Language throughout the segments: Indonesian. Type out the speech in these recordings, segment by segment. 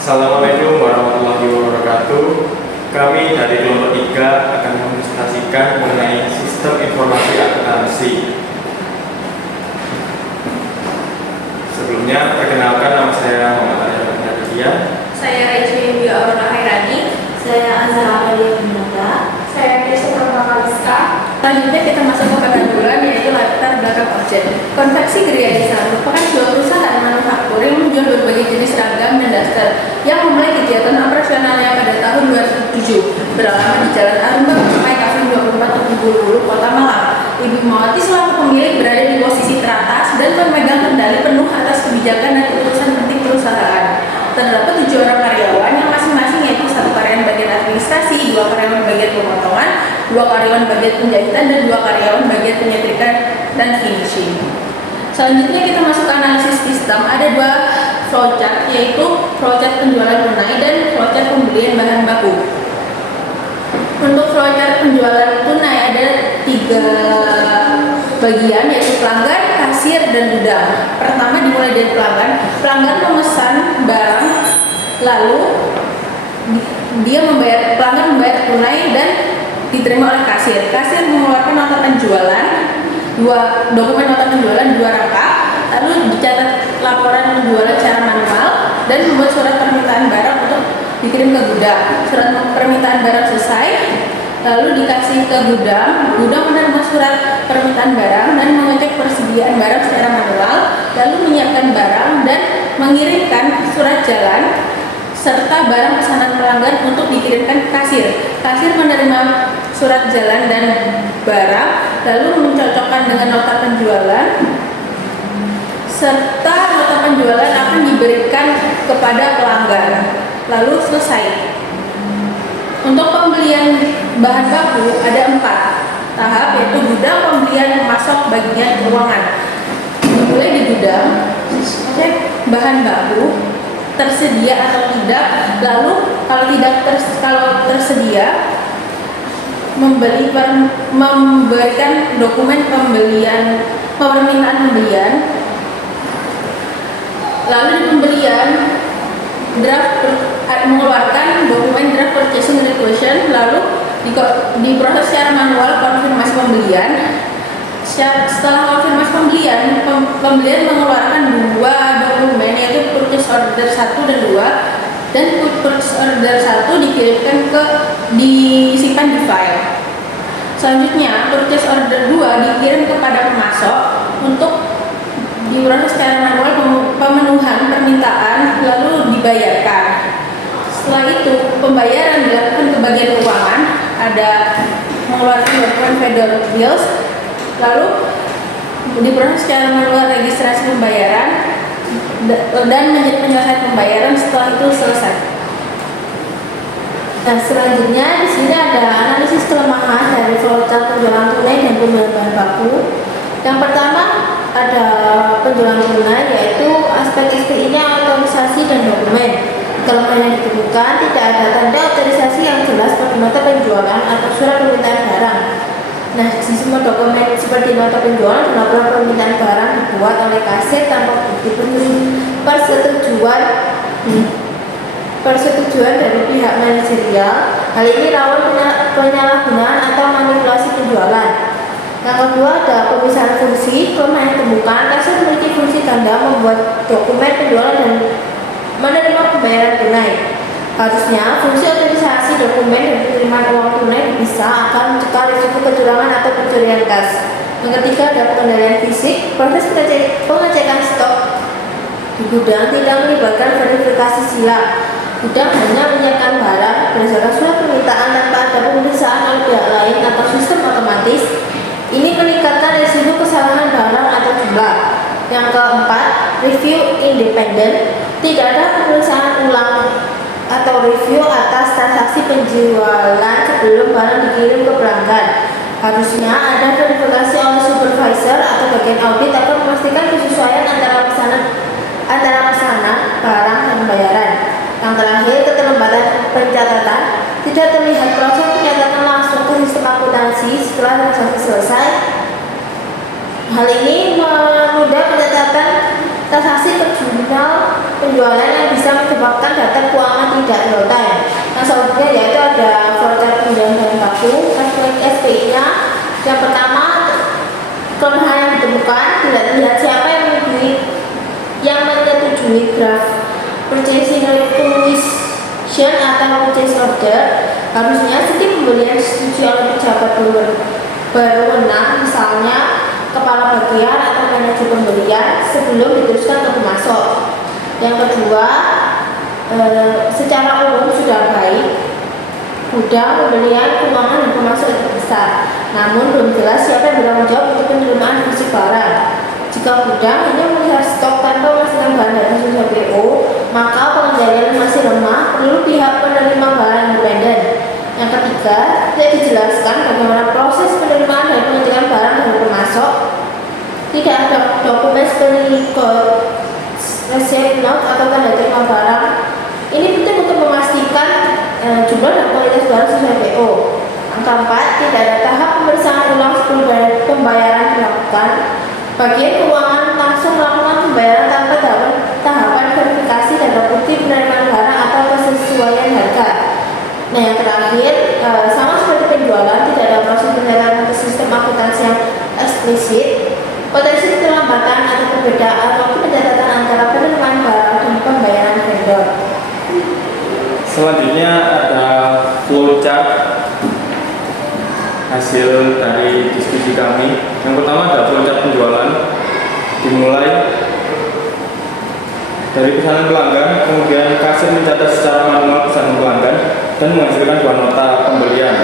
Assalamualaikum warahmatullahi wabarakatuh. Kami dari kelompok 3 akan menpresentasikan mengenai sistem informasi akuntansi. Sebelumnya, perkenalkan, nama saya Muhammad Aditya. Saya Aisyah Aurora Hairani. Saya Azhar Alia Binata. Saya Jessica Makaliska. Selanjutnya kita masuk ke peraturan, yaitu latar belakang objek. Konveksi Griya merupakan sebuah perusahaan manufaktur yang menjual berbagai jenis seragam dan daster yang memulai kegiatan operasionalnya pada tahun 2007, beralamat di Jalan Arumba, Sampai Kafling 24 Bulu, Kota Malang. Ibu Mawati selaku pemilik berada di posisi teratas dan memegang kendali penuh atas kebijakan dan keputusan penting perusahaan. Terdapat 7 orang karyawan yang masing-masing yaitu 1 karyawan bagian administrasi, 2 karyawan bagian pemotongan, 2 karyawan bagian penjahitan, dan 2 karyawan bagian penyetrikaan dan finishing. Selanjutnya kita masuk ke analisis sistem. Ada 2 flowchart, yaitu flowchart penjualan tunai dan flowchart pembelian bahan baku. Untuk flowchart penjualan tunai ada 3 bagian, yaitu pelanggan, kasir, dan gudang. Pertama dimulai dari pelanggan. Pelanggan memesan barang, lalu pelanggan membayar tunai dan diterima oleh kasir. Kasir mengeluarkan nota penjualan, 2 dokumen nota penjualan 2 rangkap, lalu dicatat laporan penjualan secara manual dan membuat surat permintaan barang untuk dikirim ke gudang. Surat permintaan barang selesai, lalu dikasih ke gudang. Gudang menerima surat permintaan barang dan mengecek persediaan barang secara manual, lalu menyiapkan barang dan mengirimkan surat jalan serta barang pesanan pelanggan untuk dikirimkan ke kasir. Kasir menerima surat jalan dan barang, lalu mencocokkan dengan nota penjualan, serta nota penjualan akan diberikan kepada pelanggan. Lalu selesai. Untuk pembelian bahan baku ada 4 tahap, yaitu gudang, pembelian, masuk, bagian keuangan. Dimulai di gudang, cek bahan baku tersedia atau tidak, lalu kalau tersedia memberikan dokumen permintaan pembelian. Lalu di pembelian mengeluarkan dokumen draft purchasing requisition, lalu diproses secara manual konfirmasi pembelian. Setelah konfirmasi pembelian mengeluarkan 2 dokumen, yaitu purchase order 1 dan 2, dan purchase order 1 disimpan di file. Selanjutnya purchase order 2 dikirim kepada pemasok untuk diproses secara manual pemenuhan permintaan lalu dibayarkan. Setelah itu pembayaran dilakukan ke bagian keuangan, ada mengeluarkan dokumen vendor bills, lalu diproses secara manual registrasi pembayaran dan menjadi penyelesaian pembayaran. Setelah itu selesai. Nah, selanjutnya di sini ada analisis kelemahan dari flowchart penjualan tunai dan pembelian bahan baku. Yang pertama ada penjualan tunai, yaitu aspek SPI-nya otorisasi dan dokumen. Kelemahan yang ditemukan tidak ada tanda otorisasi yang jelas pada nota penjualan atau surat permintaan barang. Nah, di semua dokumen seperti nota penjualan dan laporan permintaan barang dibuat oleh kasir tanpa bukti persetujuan dari pihak manajerial. Hal ini rawan penyalahgunaan atau manipulasi penjualan. Yang kedua ada pemisahan fungsi. Kelemahan yang ditemukan, kasir memiliki fungsi ganda membuat dokumen penjualan dan menerima pembayaran tunai. Harusnya fungsi otorisasi dokumen dan penerimaan uang tunai dipisah akan mencegah risiko kecurangan atau pencurian kas. Yang ketiga ada pengendalian fisik. Proses pengecekan stok di gudang tidak melibatkan verifikasi silang. Gudang hanya menyiapkan barang berdasarkan surat permintaan tanpa ada pemeriksaan oleh pihak lain atau sistem otomatis. Ini meningkatkan risiko kesalahan barang atau jumlah. Yang keempat, review independen. Tidak ada pemeriksaan ulang atau review atas transaksi penjualan sebelum barang dikirim ke pelanggan. Harusnya ada verifikasi oleh supervisor atau bagian audit agar memastikan kesesuaian antara pesanan barang dan pembayaran. Yang terakhir, keterlambatan pencatatan. Tidak terlihat proses pencatatan langsung ke sistem akuntansi setelah transaksi selesai. Hal ini menunda pencatatan transaksi ke jurnal penjualan yang bisa menyebabkan data keuangan tidak real time. Yang selanjutnya yaitu ada flowchart penjualan bahan baku, SPI-nya. Yang pertama, kelemahan yang ditemukan tidak terlihat siapa yang menyetujui draft purchasing requisition atau purchase order. Harusnya setiap pembelian disetujui oleh pejabat berwenang, misalnya kepala bagian atau manajer pembelian, sebelum diteruskan ke pemasok. Yang kedua, secara umum sudah baik gudang, pembelian, keuangan, dan pemasok itu besar, namun belum jelas siapa yang bertanggung jawab untuk penerimaan fisik barang. Jika gudang hanya melihat stok tanpa memastikan bahan dari sesuai PO, maka pengendalian masih lemah, perlu pihak penerima barang independen. Yang ketiga, tidak dijelaskan bagaimana proses penerimaan dan pengecekan barang dari pemasok. Tidak ada dokumen seperti receipt note atau tanda terima barang. Ini penting untuk memastikan jumlah dan kualitas barang sesuai PO. Angka 4, tidak ada tahap pemeriksaan ulang sebelum pembayaran dilakukan. Bagian keuangan langsung melakukan pembayaran tanpa tahapan verifikasi dan bukti penerimaan barang atau kesesuaian harga. Nah, yang terakhir, sama seperti penjualan, tidak ada proses pencatatan ke sistem akuntansi yang eksplisit. Potensi keterlambatan atau perbedaan waktu pencatatan antara penerimaan barang dan pembayaran vendor. Selanjutnya ada flowchart hasil dari diskusi kami. Yang pertama ada flowchart penjualan, dimulai dari pesanan pelanggan, kemudian kasir mencatat secara manual pesanan pelanggan dan menghasilkan dua nota pembelian.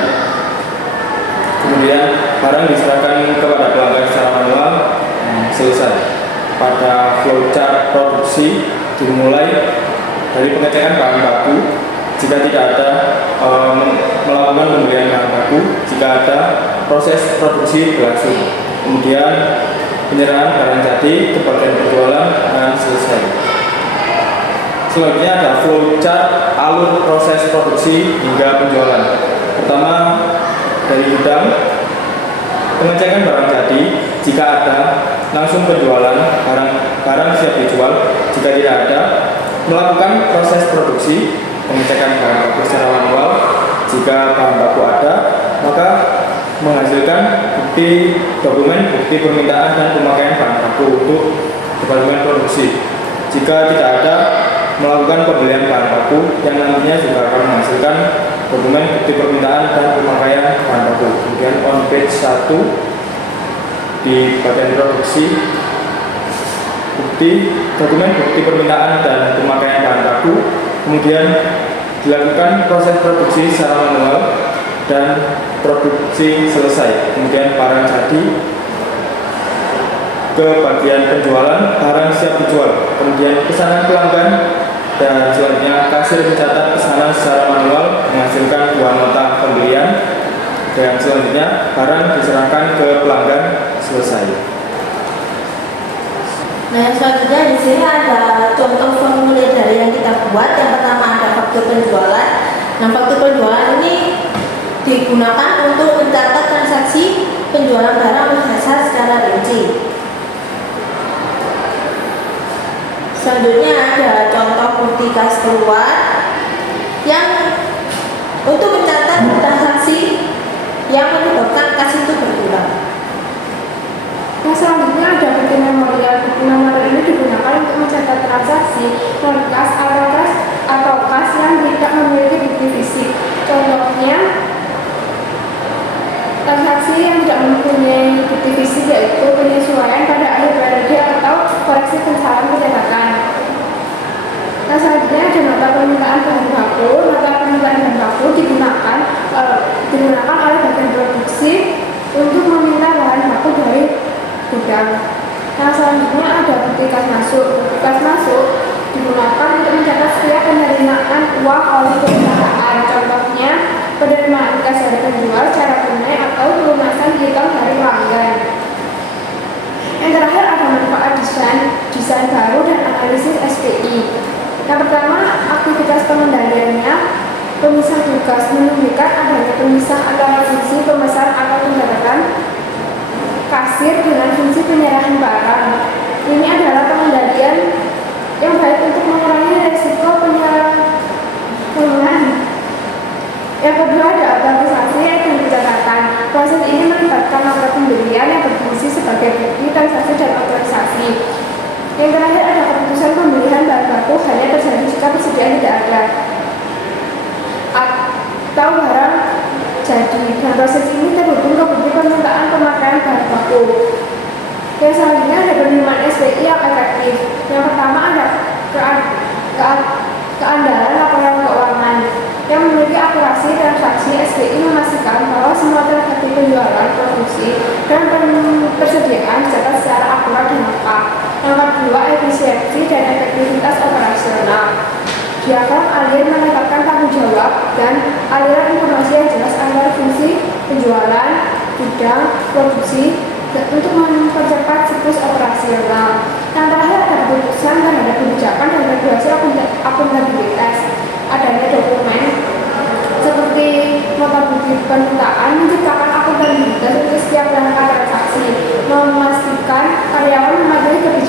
Kemudian barang diserahkan kepada pelanggan secara manual, selesai. Pada flowchart produksi dimulai dari pengecekan bahan baku, jika tidak ada melakukan pembelian bahan baku, jika ada proses produksi berlangsung, kemudian penyerahan barang jadi ke bagian penjualan dan selesai. Selanjutnya ada flowchart alur proses produksi hingga penjualan. Pertama, dari gudang, pengecekan barang jadi, jika ada langsung penjualan, barang siap dijual. Jika tidak ada, melakukan proses produksi, pengecekan bahan baku secara manual. Jika bahan baku ada, maka menghasilkan dokumen bukti permintaan dan pemakaian bahan baku untuk departemen produksi. Jika tidak ada, melakukan pembelian bahan baku yang nantinya juga akan menghasilkan dokumen bukti permintaan dan pemakaian bahan baku. Kemudian on page 1 di bagian produksi, dokumen bukti permintaan dan pemakaian bahan baku, kemudian dilakukan proses produksi secara manual dan produksi selesai. Kemudian barang jadi ke bagian penjualan, barang siap dijual. Kemudian pesanan pelanggan, dan selanjutnya kasir mencatat pesanan secara manual menghasilkan dua nota pembelian, dan selanjutnya barang diserahkan ke pelanggan, selesai. Nah, yang selanjutnya di sini ada contoh formulir dari yang kita buat. Yang pertama ada faktur penjualan. Nah, faktur penjualan ini digunakan untuk mencatat transaksi penjualan barang oleh jasa secara rinci. Selanjutnya ada contoh bukti kas keluar yang untuk mencatat transaksi yang menyebabkan kas itu berkurang. Nah, selanjutnya ada bukti memorial. Bukti memorial ini digunakan untuk mencatat transaksi non kas atau kas yang tidak memiliki bukti fisik. Contohnya, transaksi yang tidak mempunyai bukti fisik yaitu penyesuaian pada akhir periode atau koreksi kesalahan pencatatan. Nah, selanjutnya ada nota permintaan bahan baku. Nota permintaan bahan baku digunakan oleh bagian produksi untuk meminta bahan baku dari gudang. Nah, selanjutnya ada bukti kas masuk. Bukti kas masuk digunakan untuk mencatat setiap penerimaan uang oleh perusahaan. Contohnya, penerimaan kas dari penjual secara tunai atau pelunasan digital dari pelanggan. Yang terakhir ada manfaat desain baru dan analisis SPI. Yang pertama, aktivitas pengendaliannya. Pemisah tugas menunjukkan adanya pemisah antara fungsi pemesan atau pencatatan kasir dengan fungsi penyerahan barang. Ini adalah pengendalian yang baik untuk mengurangi resiko penyalahgunaan. Yang kedua ada otomatisasi dan pencatatan. Proses ini melibatkan nomor pembelian yang berfungsi sebagai bukti transaksi dan otorisasi. Yang terakhir ada keputusan pembelian bahan baku hanya terjadi jika persediaan tidak ada atau barang jadi, dan proses ini terhubung ke bukti permintaan pemakaian bahan baku. Yang selanjutnya ada penerimaan SPI yang efektif. Yang pertama ada keandalan laporan keuangan yang memiliki akurasi transaksi. SPI memastikan bahwa semua transaksi penjualan, produksi, dan persediaan dicatat secara akurat dan lengkap. Yang kedua, efisiensi dan efektivitas operasional. Diagram alir menetapkan tanggung jawab dan aliran informasi yang jelas antara fungsi penjualan, gudang, produksi untuk mempercepat siklus operasional. Yang terakhir ada keputusan terhadap kebijakan dan regulasi akuntabilitas. Adanya dokumen seperti nota bukti permintaan menciptakan akuntabilitas untuk setiap rangka transaksi, memastikan karyawan mematuhi kebijakan